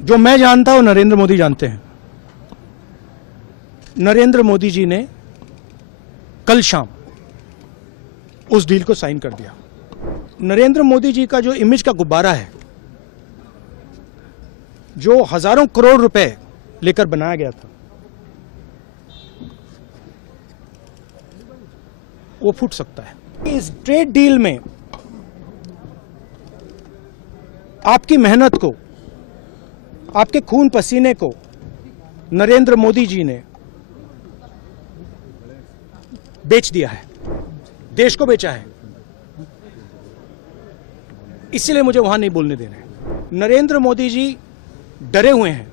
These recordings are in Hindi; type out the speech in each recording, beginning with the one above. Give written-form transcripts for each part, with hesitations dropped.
जो मैं जानता हूं नरेंद्र मोदी जानते हैं। नरेंद्र मोदी जी ने कल शाम उस डील को साइन कर दिया। नरेंद्र मोदी जी का जो इमेज का गुब्बारा है, जो हजारों करोड़ रुपए लेकर बनाया गया था, वो फूट सकता है। इस ट्रेड डील में आपकी मेहनत को, आपके खून पसीने को नरेंद्र मोदी जी ने बेच दिया है, देश को बेचा है। इसीलिए मुझे वहां नहीं बोलने देना है। नरेंद्र मोदी जी डरे हुए हैं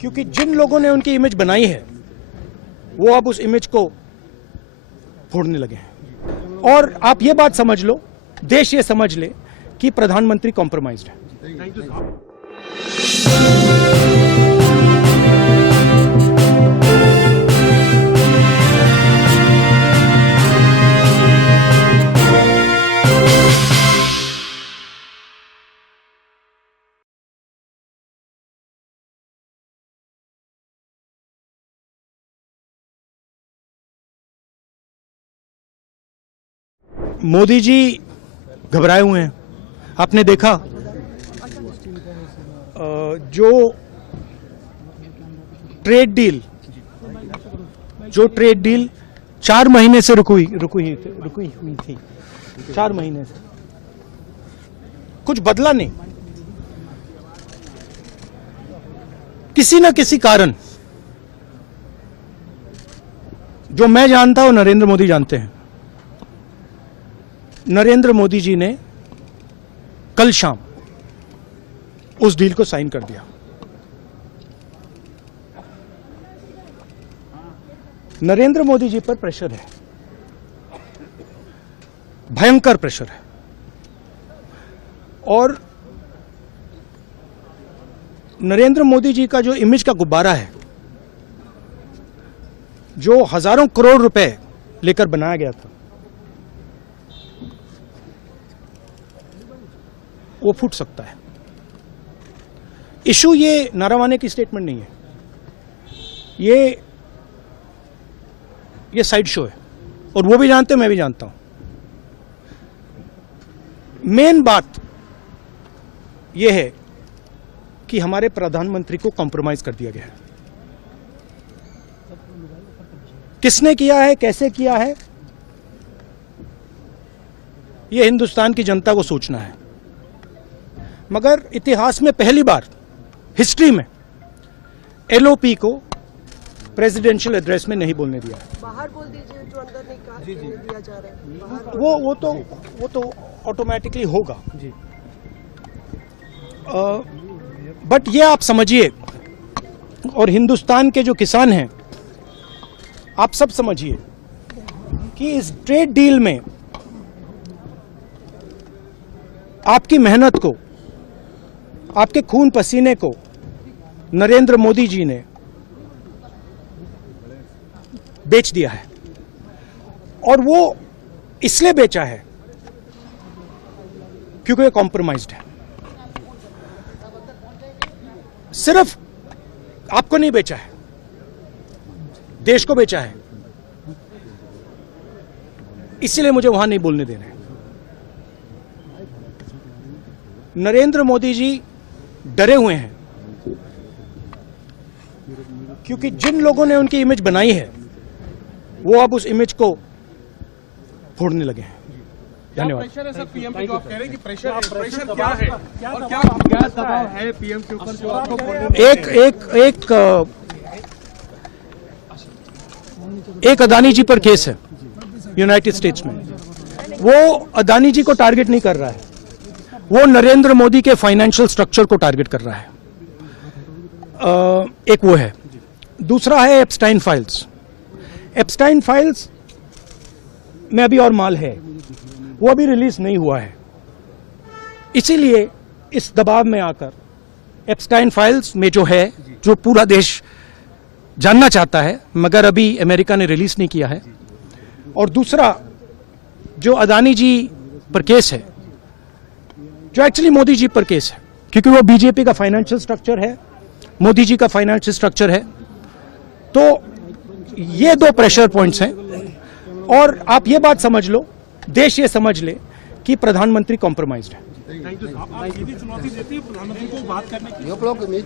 क्योंकि जिन लोगों ने उनकी इमेज बनाई है वो अब उस इमेज को फोड़ने लगे हैं। और आप ये बात समझ लो, देश ये समझ ले कि प्रधानमंत्री कॉम्प्रोमाइज्ड है। मोदी जी घबराए हुए हैं। आपने देखा जो ट्रेड डील 4 महीने से रुकी हुई थी। 4 महीने से कुछ बदला नहीं। किसी न किसी कारण, जो मैं जानता हूं नरेंद्र मोदी जानते हैं। नरेंद्र मोदी जी ने कल शाम उस डील को साइन कर दिया। नरेंद्र मोदी जी पर प्रेशर है, भयंकर प्रेशर है। और नरेंद्र मोदी जी का जो इमेज का गुब्बारा है, जो हजारों करोड़ रुपए लेकर बनाया गया था, वो फूट सकता है। इशू ये नारावाने की स्टेटमेंट नहीं है, ये साइड शो है। और वो भी जानते हैं, मैं भी जानता हूं। मेन बात यह है कि हमारे प्रधानमंत्री को कॉम्प्रोमाइज कर दिया गया है। किसने किया है, कैसे किया है, यह हिंदुस्तान की जनता को सोचना है। मगर इतिहास में पहली बार, हिस्ट्री में, एलओपी को प्रेसिडेंशियल एड्रेस में नहीं बोलने दिया। बाहर बोल दीजिए, जो अंदर नहीं कहा दिया जा रहा है। वो तो ऑटोमेटिकली होगा जी। बट ये आप समझिए, और हिंदुस्तान के जो किसान हैं, आप सब समझिए कि इस ट्रेड डील में आपकी मेहनत को, आपके खून पसीने को नरेंद्र मोदी जी ने बेच दिया है। और वो इसलिए बेचा है क्योंकि ये कॉम्प्रोमाइज्ड है। सिर्फ आपको नहीं बेचा है, देश को बेचा है। इसीलिए मुझे वहां नहीं बोलने देना है। नरेंद्र मोदी जी डरे हुए हैं क्योंकि जिन लोगों ने उनकी इमेज बनाई है वो अब उस इमेज को फोड़ने लगे हैं। धन्यवाद। प्रेशर है सर पीएम पे, जो आप कह रहे हैं कि प्रेशर क्या है और क्या दबाव है पीएम के ऊपर जो आपको एक अदानी जी पर केस है यूनाइटेड स्टेट्स में। वो अदानी जी को टारगेट नहीं कर रहा है, वो नरेंद्र मोदी के फाइनेंशियल स्ट्रक्चर को टारगेट कर रहा है। एक वो है। दूसरा है एप्स्टाइन फाइल्स। एप्स्टाइन फाइल्स में अभी और माल है, वो अभी रिलीज नहीं हुआ है। इसीलिए इस दबाव में आकर एप्स्टाइन फाइल्स में जो पूरा देश जानना चाहता है, मगर अभी अमेरिका ने रिलीज नहीं किया है। और दूसरा जो अदानी जी पर केस है, जो एक्चुअली मोदी जी पर केस है, क्योंकि वो बीजेपी का फाइनेंशियल स्ट्रक्चर है, मोदी जी का फाइनेंशियल स्ट्रक्चर है। तो ये दो प्रेशर पॉइंट्स हैं और आप ये बात समझ लो, देश ये समझ ले कि प्रधानमंत्री कॉम्प्रोमाइज्ड है। Thank you. आप सीधी चुनौती देती है प्रधानमंत्री को बात करने की? Yo creo que me